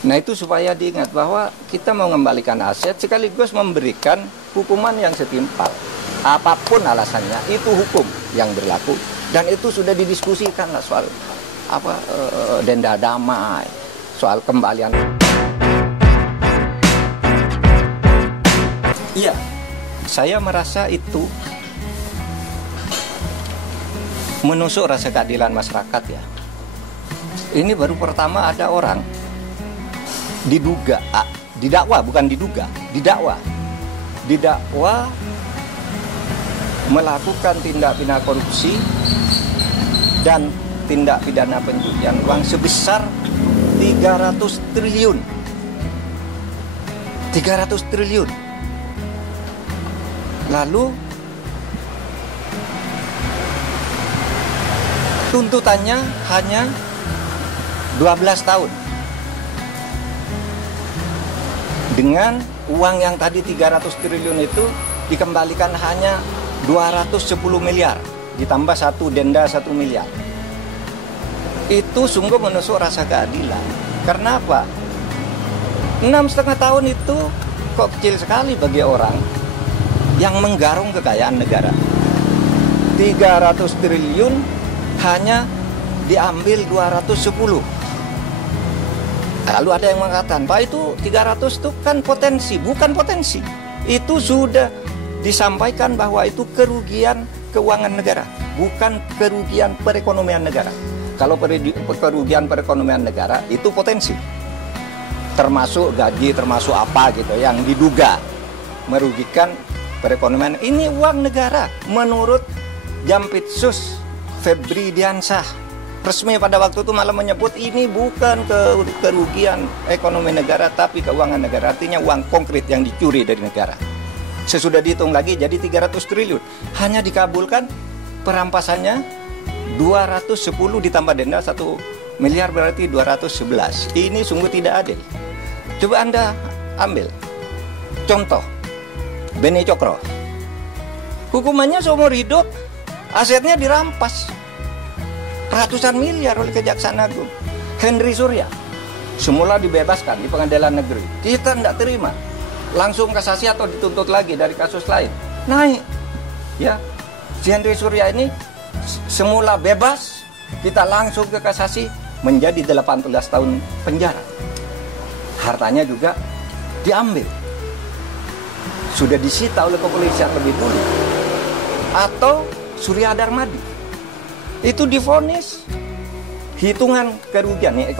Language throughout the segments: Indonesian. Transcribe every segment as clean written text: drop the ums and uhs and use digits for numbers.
Nah itu supaya diingat bahwa kita mau mengembalikan aset sekaligus memberikan hukuman yang setimpal. Apapun alasannya, itu hukum yang berlaku. Dan itu sudah didiskusikan lah soal denda damai, soal kembalian. Iya, saya merasa itu menusuk rasa keadilan masyarakat ya. Ini baru pertama ada orang didakwa melakukan tindak pidana korupsi dan tindak pidana pencucian uang sebesar 300 triliun. 300 triliun. Lalu tuntutannya hanya 12 tahun. Dengan uang yang tadi 300 triliun itu dikembalikan hanya 210 miliar. Ditambah satu denda 1 miliar. Itu sungguh menusuk rasa keadilan. Karena apa? 6,5 tahun itu kok kecil sekali bagi orang yang menggarung kekayaan negara. 300 triliun hanya diambil 210. Lalu ada yang mengatakan, Pak itu 300 itu kan potensi. Bukan potensi. Itu sudah disampaikan bahwa itu kerugian keuangan negara. Bukan kerugian perekonomian negara. Kalau kerugian perekonomian negara itu potensi. Termasuk gaji, termasuk apa gitu yang diduga merugikan perekonomian. Ini uang negara menurut Jampitsus Febri Diansyah. Resmi pada waktu itu malah menyebut ini bukan kerugian ekonomi negara tapi keuangan negara. Artinya uang konkret yang dicuri dari negara. Sesudah dihitung lagi jadi 300 triliun. Hanya dikabulkan perampasannya 210 ditambah denda 1 miliar berarti 211. Ini sungguh tidak adil. Coba Anda ambil contoh Beni Cokro. Hukumannya seumur hidup, asetnya dirampas ratusan miliar oleh Kejaksaan Agung. Henry Surya semula dibebaskan di pengadilan negeri. Kita tidak terima, langsung kasasi atau dituntut lagi dari kasus lain. Naik, ya. Si Henry Surya ini semula bebas, kita langsung ke kasasi menjadi 18 tahun penjara. Hartanya juga diambil. Sudah disita oleh kepolisian lebih dulu. Atau Surya Darmadi itu divonis hitungan kerugian nih,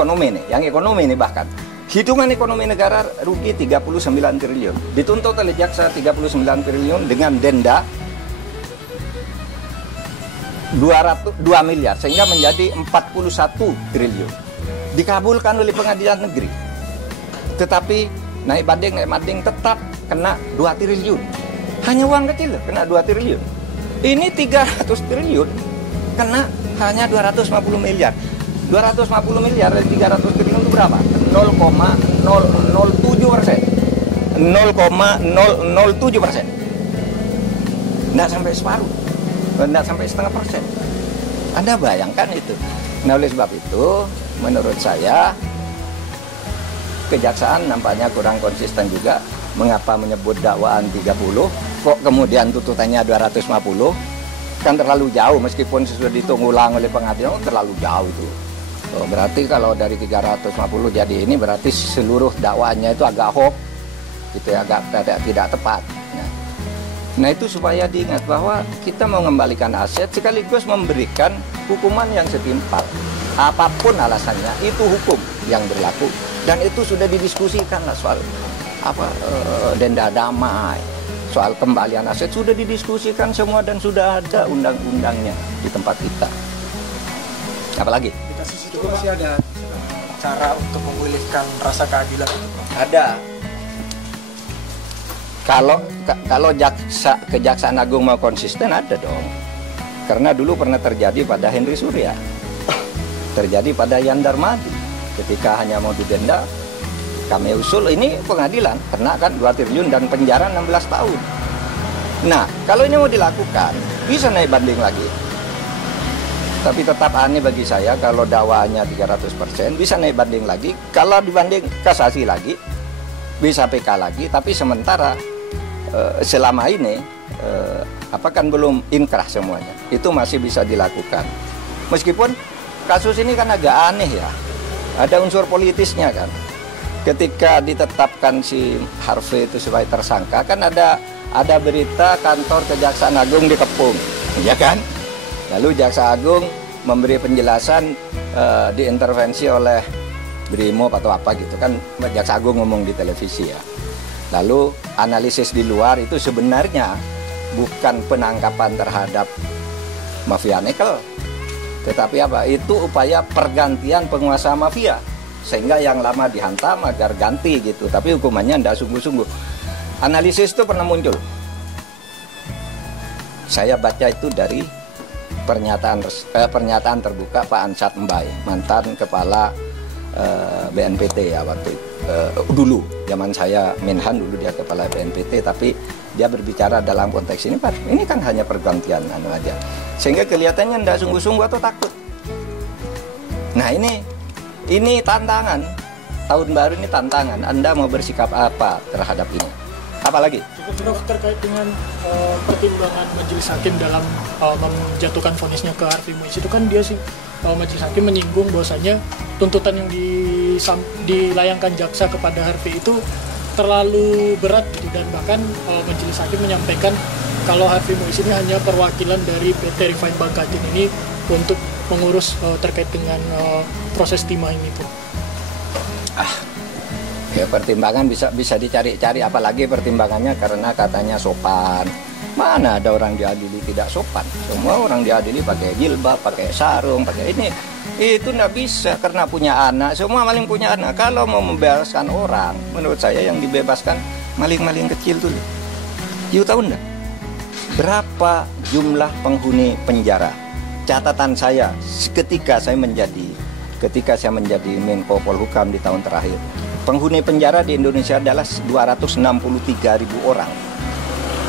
yang ekonomi nih bahkan hitungan ekonomi negara rugi 39 triliun, dituntut oleh jaksa 39 triliun dengan denda 2 miliar sehingga menjadi 41 triliun, dikabulkan oleh pengadilan negeri. Tetapi naik banding tetap kena 2 triliun. Hanya uang kecil kena 2 triliun. Ini 300 triliun kena hanya 250 miliar. 250 miliar dari 300 triliun itu berapa? 0,007%. 0,007%. Tidak sampai separuh. Tidak sampai setengah persen. Anda bayangkan itu. Nah oleh sebab itu, menurut saya, Kejaksaan nampaknya kurang konsisten juga. Mengapa menyebut dakwaan 30, kok kemudian tuntutannya 250? Kan terlalu jauh, meskipun sudah dihitung ulang oleh pengadilan, terlalu jauh itu. Berarti kalau dari 350 jadi ini berarti seluruh dakwaannya itu agak hoax, gitu ya, agak tidak tepat. Nah itu supaya diingat bahwa kita mau mengembalikan aset sekaligus memberikan hukuman yang setimpal. Apapun alasannya, itu hukum yang berlaku. Dan itu sudah didiskusikan lah soal denda damai. Soal kembalian aset sudah didiskusikan semua dan sudah ada undang-undangnya di tempat kita. Apalagi? Kita sisi itu masih ada cara untuk memulihkan rasa keadilan. Ada. Kalau Kejaksaan Agung mau konsisten ada dong. Karena dulu pernah terjadi pada Henry Surya. Terjadi pada Yan Darmadi. Ketika hanya mau didenda, kami usul ini pengadilan, kena kan 2 triliun dan penjara 16 tahun. Nah, kalau ini mau dilakukan, bisa naik banding lagi. Tapi tetap aneh bagi saya kalau dakwaannya 300% bisa naik banding lagi. Kalau dibanding kasasi lagi bisa PK lagi. Tapi sementara selama ini kan belum inkrah semuanya. Itu masih bisa dilakukan. Meskipun kasus ini kan agak aneh ya. Ada unsur politisnya kan. Ketika ditetapkan si Harvey itu sebagai tersangka kan ada berita kantor Kejaksaan Agung dikepung, ya kan? Lalu Jaksa Agung memberi penjelasan diintervensi oleh Brimob atau apa gitu kan, Jaksa Agung ngomong di televisi ya. Lalu analisis di luar itu sebenarnya bukan penangkapan terhadap mafia nikel, tetapi apa? Itu upaya pergantian penguasa mafia. Sehingga yang lama dihantam agar ganti gitu. Tapi hukumannya tidak sungguh-sungguh. Analisis itu pernah muncul. Saya baca itu dari pernyataan terbuka Pak Ansat Mbai, mantan kepala BNPT ya waktu itu. Dulu, zaman saya Menhan dulu dia kepala BNPT, tapi dia berbicara dalam konteks ini, Pak, ini kan hanya pergantian aja. Sehingga kelihatannya tidak sungguh-sungguh atau takut. Nah ini tantangan, tahun baru ini tantangan. Anda mau bersikap apa terhadap ini? Apalagi? Cukup terkait dengan pertimbangan majelis hakim dalam menjatuhkan vonisnya ke Harvey Muiz itu kan dia sih majelis hakim menyinggung bahwasanya tuntutan yang dilayangkan jaksa kepada Harvey itu terlalu berat gitu, dan bahkan majelis hakim menyampaikan kalau Harvey Muiz ini hanya perwakilan dari PT Refined Bangkatin ini untuk mengurus terkait dengan proses timah ini tuh. Ya pertimbangan bisa dicari-cari, apalagi pertimbangannya karena katanya sopan. Mana ada orang diadili tidak sopan? Semua orang diadili pakai jilbab, pakai sarung, pakai ini. Itu nggak bisa karena punya anak. Semua maling punya anak. Kalau mau membebaskan orang, menurut saya yang dibebaskan maling-maling kecil tuh. You tahu nggak? Berapa jumlah penghuni penjara? Catatan saya ketika saya menjadi Menko Polhukam di tahun terakhir, penghuni penjara di Indonesia adalah 263.000 orang.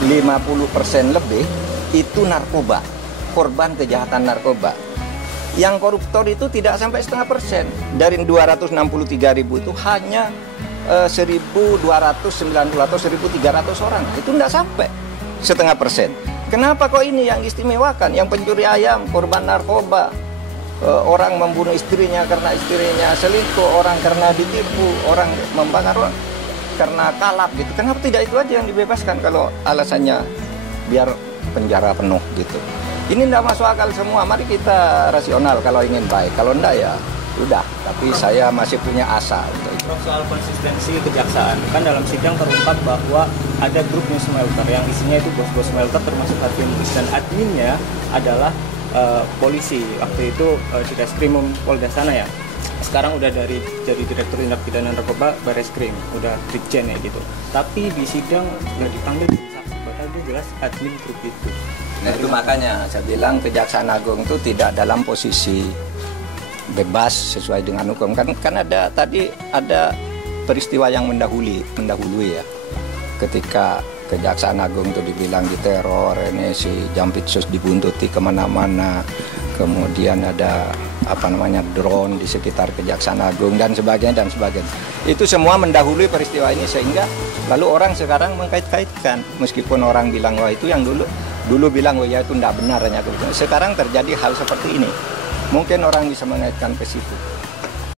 50% lebih itu narkoba, korban kejahatan narkoba. Yang koruptor itu tidak sampai 0,5%. Dari 263.000 itu hanya 1.290 atau 1.300 orang. Itu tidak sampai 0,5%. Kenapa kok ini yang istimewakan? Yang pencuri ayam, korban narkoba, orang membunuh istrinya karena istrinya selingkuh, orang karena ditipu, orang membakar orang karena kalap gitu. Kenapa tidak itu aja yang dibebaskan kalau alasannya biar penjara penuh gitu? Ini tidak masuk akal semua. Mari kita rasional kalau ingin baik. Kalau enggak ya udah. Tapi saya masih punya asa untuk itu. Soal konsistensi kejaksaan, kan dalam sidang terungkap bahwa ada grup news smelter yang isinya itu bos-bos smelter termasuk Harvey Muiz, dan adminnya adalah polisi. Waktu itu di Reskrimum Polda sana ya. Sekarang udah jadi Direktur Tindak Pidana Narkoba Bareskrim, udah Brigjen ya gitu. Tapi di sidang nggak dipanggil saksi, padahal dia jelas admin grup itu. Nah itu makanya saya bilang Kejaksaan Agung itu tidak dalam posisi bebas sesuai dengan hukum. Kan ada peristiwa yang mendahului ya. Ketika Kejaksaan Agung itu dibilang diteror, ini si Jampitsus dibuntuti kemana-mana, kemudian ada drone di sekitar Kejaksaan Agung dan sebagainya. Itu semua mendahului peristiwa ini, sehingga lalu orang sekarang mengkait-kaitkan, meskipun orang bilang wah itu yang dulu bilang oh ya itu tidak benar, sekarang terjadi hal seperti ini, mungkin orang bisa mengaitkan ke situ.